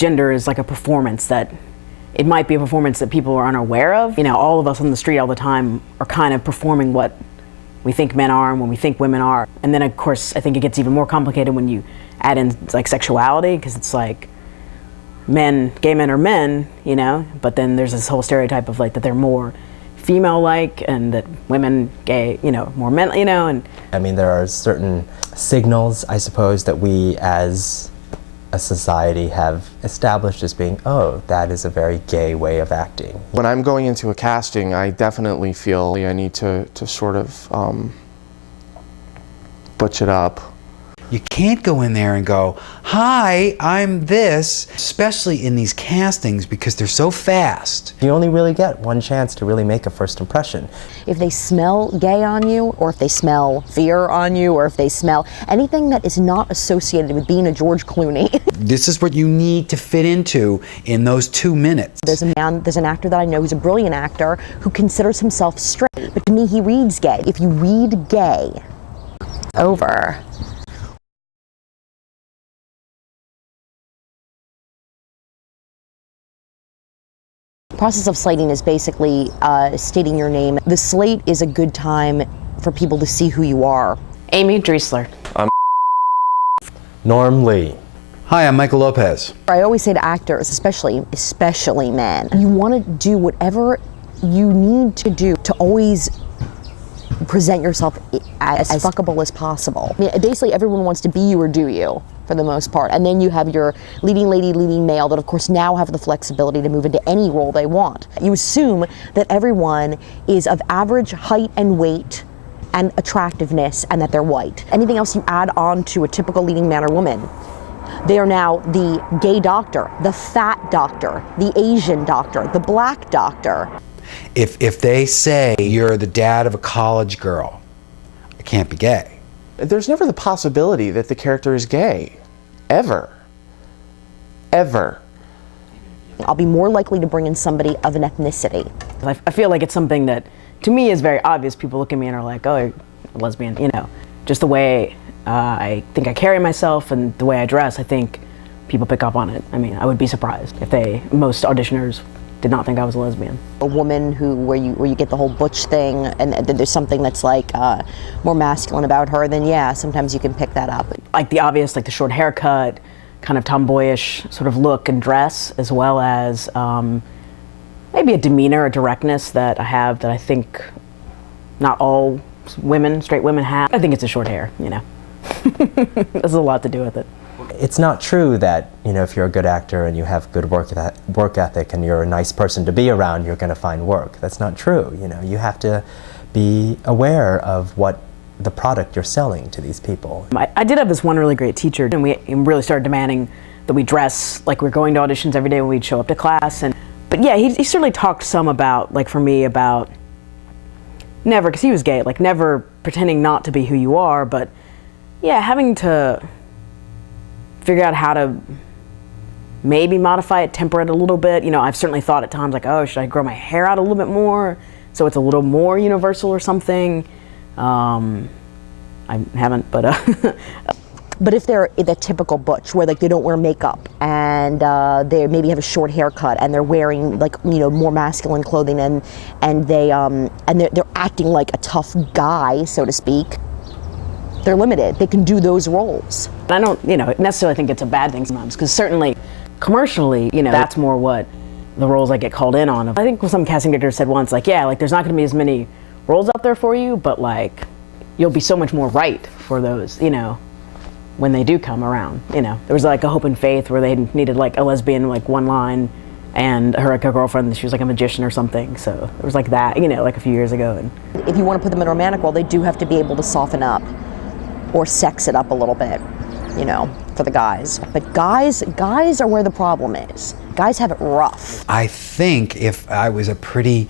gender is like a performance that, it might be a performance that people are unaware of. You know, all of us on the street all the time are kind of performing what we think men are and when we think women are. And then of course, I think it gets even more complicated when you add in like sexuality, because it's like gay men are men, you know, but then there's this whole stereotype of like that they're more female-like and that women, gay, you know, more men, you know. And I mean, there are certain signals, I suppose, that we as a society have established as being, oh, that is a very gay way of acting. When I'm going into a casting, I definitely feel I need to sort of butch it up. You can't go in there and go, hi, I'm this, especially in these castings because they're so fast. You only really get one chance to really make a first impression. If they smell gay on you, or if they smell fear on you, or if they smell anything that is not associated with being a George Clooney. This is what you need to fit into in those 2 minutes. There's an actor that I know who's a brilliant actor who considers himself straight, but to me he reads gay. If you read gay over the process of slating is basically stating your name. The slate is a good time for people to see who you are. Amy Driesler. I'm Norm Lee. Hi, I'm Michael Lopez. I always say to actors, especially men, you want to do whatever you need to do to always present yourself as fuckable as possible. I mean, basically everyone wants to be you or do you, for the most part. And then you have your leading lady, leading male that of course now have the flexibility to move into any role they want. You assume that everyone is of average height and weight and attractiveness and that they're white. Anything else you add on to a typical leading man or woman, they are now the gay doctor, the fat doctor, the Asian doctor, the black doctor. If they say you're the dad of a college girl, I can't be gay. There's never the possibility that the character is gay. Ever. Ever. I'll be more likely to bring in somebody of an ethnicity. I feel like it's something that, to me, is very obvious. People look at me and are like, oh, you're a lesbian, you know. Just the way I think I carry myself and the way I dress, I think people pick up on it. I mean, I would be surprised if most auditioners did not think I was a lesbian. A woman where you get the whole butch thing and there's something that's like more masculine about her, then yeah, sometimes you can pick that up. Like the obvious, like the short haircut, kind of tomboyish sort of look and dress, as well as maybe a demeanor, a directness that I have that I think not all straight women have. I think it's the short hair, you know. There's a lot to do with it. It's not true that, you know, if you're a good actor and you have good work ethic and you're a nice person to be around, you're going to find work. That's not true. You know, you have to be aware of what the product you're selling to these people. I did have this one really great teacher, and we really started demanding that we dress like we're going to auditions every day when we'd show up to class. But yeah, he certainly talked some about, like for me, about never, because he was gay, like never pretending not to be who you are, but yeah, having to figure out how to maybe modify it, temper it a little bit. You know, I've certainly thought at times like, oh, should I grow my hair out a little bit more so it's a little more universal or something? I haven't, but But if they're the typical butch, where like they don't wear makeup and they maybe have a short haircut and they're wearing like, you know, more masculine clothing and they're acting like a tough guy, so to speak, they're limited. They can do those roles. I don't, you know, necessarily think it's a bad thing sometimes, because certainly commercially, you know, that's more what the roles I get called in on. I think some casting director said once, like, yeah, like there's not going to be as many roles out there for you, but like you'll be so much more right for those, you know, when they do come around. You know, there was like a Hope and Faith where they needed like a lesbian, like one line, and her like a girlfriend, she was like a magician or something. So it was like that, you know, like a few years ago. And if you want to put them in a romantic role, they do have to be able to soften up or sex it up a little bit, you know, for the guys. But guys are where the problem is. Guys have it rough. I think if I was a pretty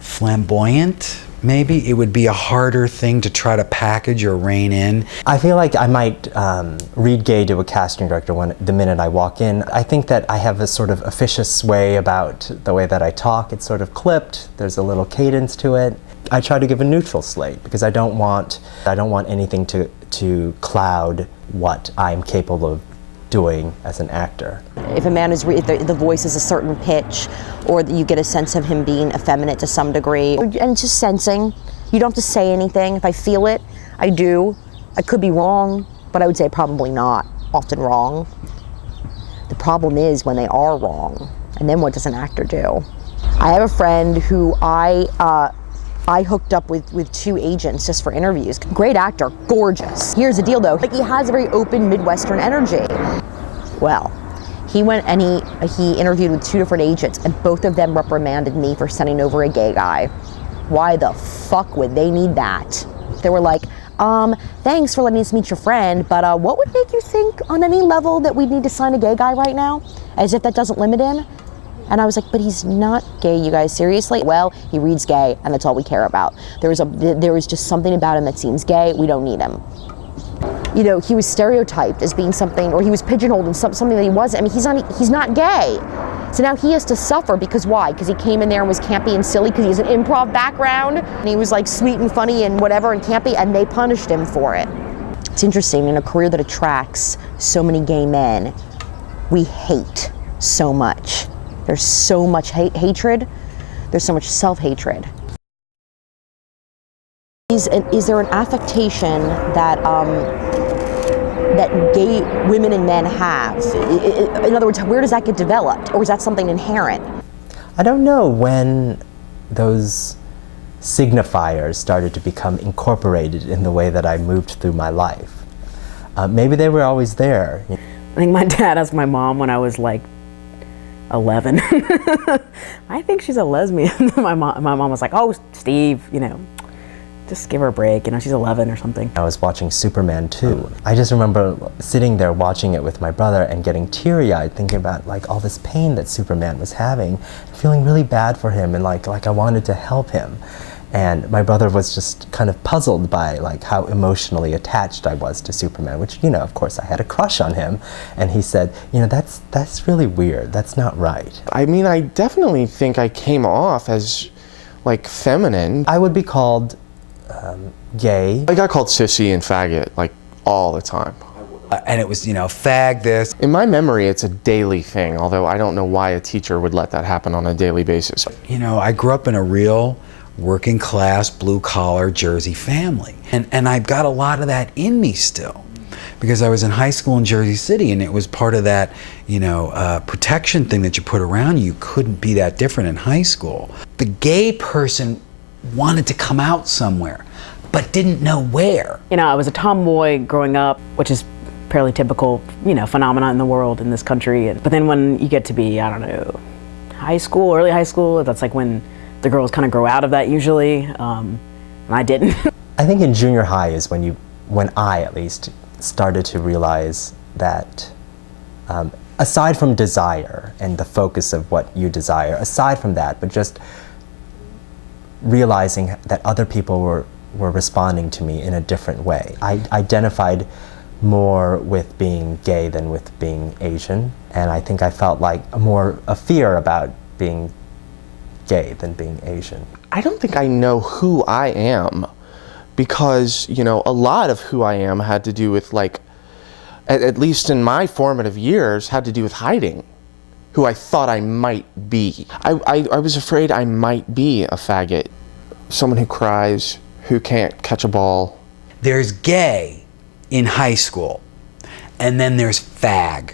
flamboyant, maybe it would be a harder thing to try to package or rein in. I feel like I might read gay to a casting director the minute I walk in. I think that I have a sort of officious way about the way that I talk. It's sort of clipped, there's a little cadence to it. I try to give a neutral slate because I don't want anything to cloud what I'm capable of doing as an actor. If a man is, if the voice is a certain pitch, or you get a sense of him being effeminate to some degree, and it's just sensing. You don't have to say anything. If I feel it, I do. I could be wrong, but I would say probably not, often wrong. The problem is when they are wrong, and then what does an actor do? I have a friend who I hooked up with 2 agents just for interviews. Great actor, gorgeous. Here's the deal though, like he has a very open Midwestern energy. Well, he went and he interviewed with 2 different agents, and both of them reprimanded me for sending over a gay guy. Why the fuck would they need that? They were like, thanks for letting us meet your friend, but what would make you think on any level that we'd need to sign a gay guy right now? As if that doesn't limit him. And I was like, but he's not gay, you guys, seriously? Well, he reads gay, and that's all we care about. There was just something about him that seems gay, we don't need him. You know, he was stereotyped as being something, or he was pigeonholed in something that he wasn't. I mean, he's not gay. So now he has to suffer, because why? Because he came in there and was campy and silly, because he has an improv background, and he was like sweet and funny and whatever and campy, and they punished him for it. It's interesting, in a career that attracts so many gay men, we hate so much. There's so much hatred, there's so much self-hatred. Is there an affectation that that gay women and men have? In other words, where does that get developed, or is that something inherent? I don't know when those signifiers started to become incorporated in the way that I moved through my life. Maybe they were always there. I think my dad asked my mom when I was like 11. I think she's a lesbian. my mom was like, oh, Steve, you know, just give her a break, you know, she's 11 or something. I was watching Superman 2. I just remember sitting there watching it with my brother and getting teary-eyed, thinking about like all this pain that Superman was having, feeling really bad for him, and like I wanted to help him. And my brother was just kind of puzzled by like how emotionally attached I was to Superman, which, you know, of course I had a crush on him. And he said, you know, that's really weird, that's not right. I mean, I definitely think I came off as like feminine. I would be called gay. I got called sissy and faggot like all the time. And it was, you know, fag this. In my memory, it's a daily thing, although I don't know why a teacher would let that happen on a daily basis. You know, I grew up in a real working class, blue collar Jersey family. And I've got a lot of that in me still, because I was in high school in Jersey City, and it was part of that, you know, protection thing that you put around you. You couldn't be that different in high school. The gay person wanted to come out somewhere, but didn't know where. You know, I was a tomboy growing up, which is fairly typical, you know, phenomenon in the world, in this country. But then when you get to be, I don't know, high school, early high school, that's like when the girls kind of grow out of that usually, and I didn't. I think in junior high is when I at least started to realize that aside from desire and the focus of what you desire, aside from that, but just realizing that other people were responding to me in a different way. I identified more with being gay than with being Asian, and I think I felt like a fear about being gay than being Asian. I don't think I know who I am, because, you know, a lot of who I am had to do with, like, at least in my formative years, had to do with hiding who I thought I might be. I was afraid I might be a faggot, someone who cries, who can't catch a ball. There's gay in high school, and then there's fag.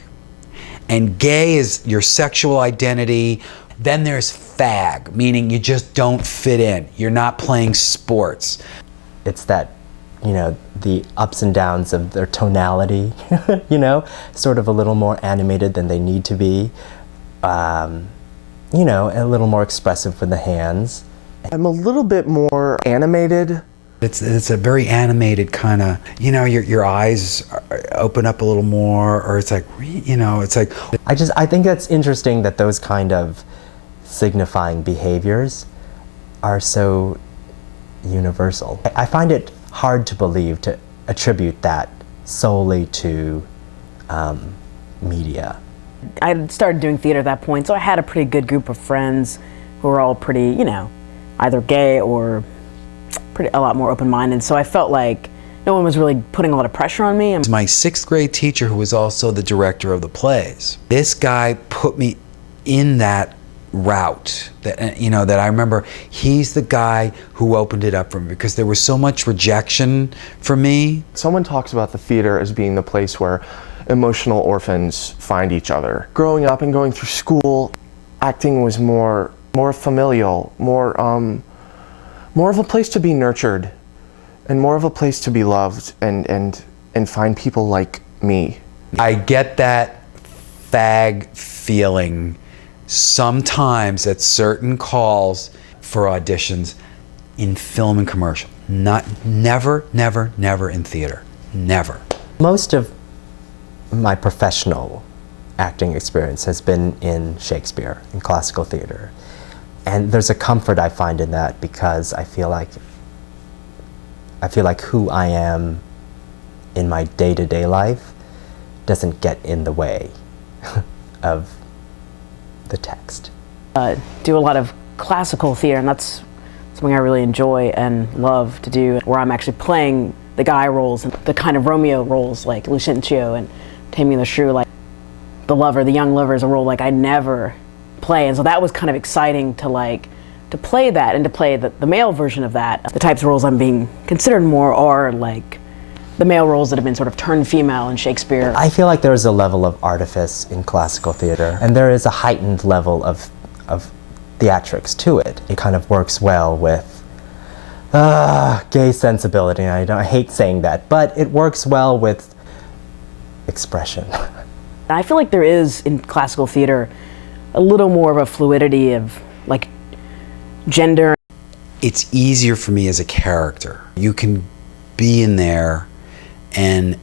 And gay is your sexual identity. Then there's fag, meaning you just don't fit in. You're not playing sports. It's that, you know, the ups and downs of their tonality, you know, sort of a little more animated than they need to be, you know, a little more expressive with the hands. I'm a little bit more animated. It's a very animated kind of, you know, your eyes open up a little more, or it's like, you know, it's like. I think that's interesting that those kind of signifying behaviors are so universal. I find it hard to believe to attribute that solely to media. I started doing theater at that point, so I had a pretty good group of friends who were all pretty, you know, either gay or a lot more open-minded. So I felt like, no one was really putting a lot of pressure on me. My 6th grade teacher, who was also the director of the plays, this guy put me in that route that, you know, that I remember. He's the guy who opened it up for me because there was so much rejection for me. Someone talks about the theater as being the place where emotional orphans find each other. Growing up and going through school, acting was more familial, more of a place to be nurtured, and more of a place to be loved and find people like me. I get that fag feeling sometimes at certain calls for auditions in film and commercial. Never in theater. Never. Most of my professional acting experience has been in Shakespeare, in classical theater. And there's a comfort I find in that because I feel like who I am in my day-to-day life doesn't get in the way of the text. Do a lot of classical theater, and that's something I really enjoy and love to do, where I'm actually playing the guy roles and the kind of Romeo roles like Lucentio and Taming the Shrew. Like the lover, the young lover, is a role like I never play, and so that was kind of exciting to play that and to play the male version of that. The types of roles I'm being considered more are like the male roles that have been sort of turned female in Shakespeare. I feel like there is a level of artifice in classical theater, and there is a heightened level of theatrics to it. It kind of works well with gay sensibility, and I hate saying that, but it works well with expression. I feel like there is in classical theater a little more of a fluidity of like gender. It's easier for me as a character. You can be in there and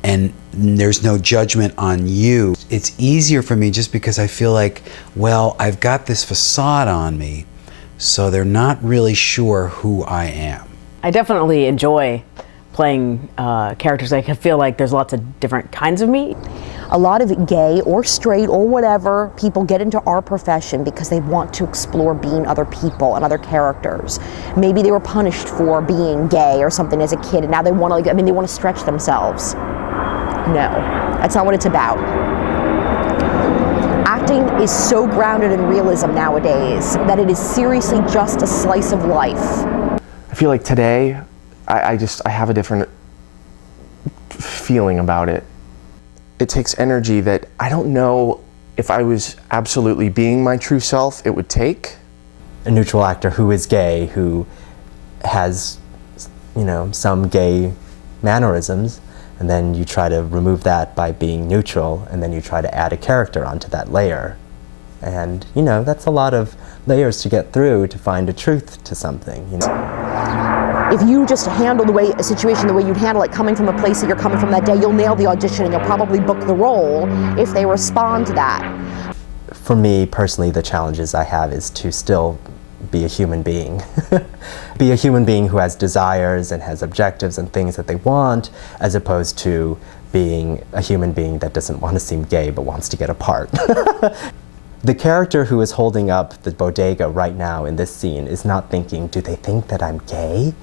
there's no judgment on you. It's easier for me just because I feel like, well, I've got this facade on me, so they're not really sure who I am. I definitely enjoy playing characters. I feel like there's lots of different kinds of me. A lot of gay or straight or whatever people get into our profession because they want to explore being other people and other characters. Maybe they were punished for being gay or something as a kid, and now they want to, they want to stretch themselves. No, that's not what it's about. Acting is so grounded in realism nowadays that it is seriously just a slice of life. I feel like today, I have a different feeling about it. It takes energy that I don't know if I was absolutely being my true self, it would take. A neutral actor who is gay, who has, you know, some gay mannerisms, and then you try to remove that by being neutral, and then you try to add a character onto that layer. And, you know, that's a lot of layers to get through to find a truth to something, you know. If you just handle a situation the way you'd handle it coming from a place that you're coming from that day, you'll nail the audition and you'll probably book the role if they respond to that. For me, personally, the challenges I have is to still be a human being. Be a human being who has desires and has objectives and things that they want, as opposed to being a human being that doesn't want to seem gay but wants to get a part. The character who is holding up the bodega right now in this scene is not thinking, do they think that I'm gay?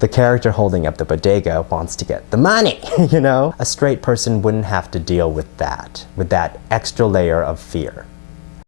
The character holding up the bodega wants to get the money, you know? A straight person wouldn't have to deal with that extra layer of fear.